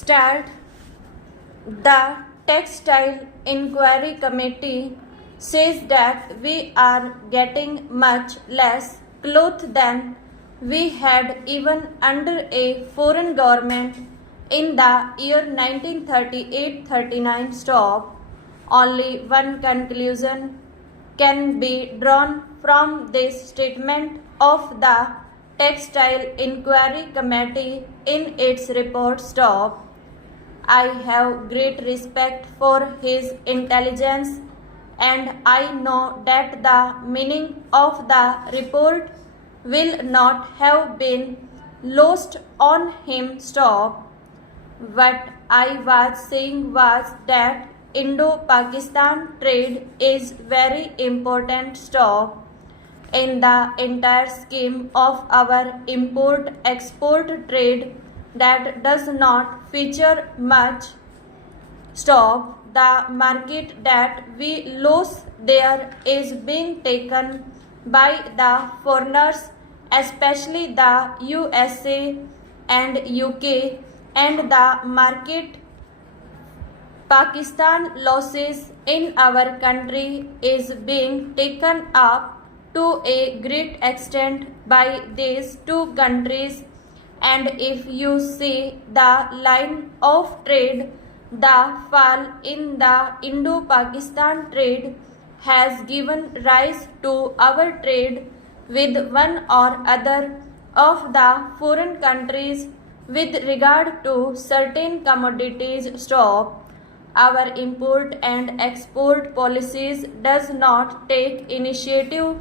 start. The Textile Inquiry Committee says that we are getting much less cloth than we had even under a foreign government in the year 1938-39. Stop. Only one conclusion can be drawn from this statement of the Textile Inquiry Committee in its report. Stop. I have great respect for his intelligence, and I know that the meaning of the report will not have been lost on him. Stop. What I was saying was that Indo-Pakistan trade is very important. Stop. In the entire scheme of our import-export trade that does not feature much. Stop. The market that we lose there is being taken by the foreigners, especially the USA and UK, and the market Pakistan losses in our country is being taken up to a great extent by these two countries. And if you see the line of trade, the fall in the Indo-Pakistan trade has given rise to our trade with one or other of the foreign countries with regard to certain commodities. Stop. Our import and export policies does not take initiative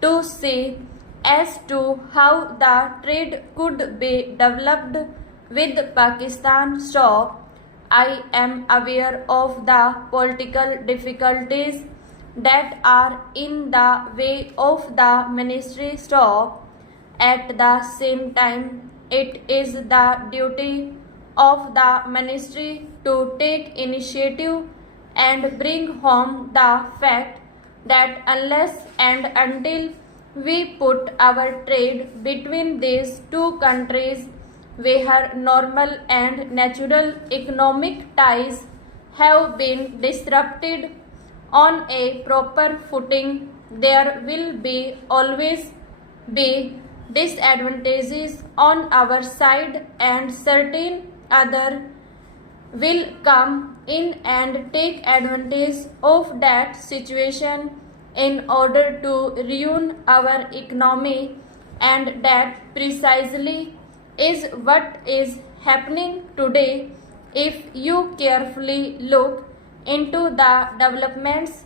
to see as to how the trade could be developed with Pakistan. Stop. I am aware of the political difficulties that are in the way of the ministry. Stop. At the same time, it is the duty of the ministry to take initiative and bring home the fact that unless and until we put our trade between these two countries where normal and natural economic ties have been disrupted on a proper footing, there will be always be disadvantages on our side, and certain other will come in and take advantage of that situation in order to ruin our economy, and that precisely is what is happening today. If you carefully look into the developments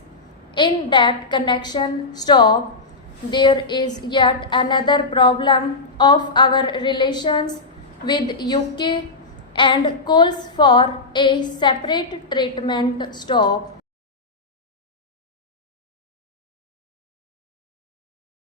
in that connection. Stop. There is yet another problem of our relations with UK and calls for a separate treatment. Stop.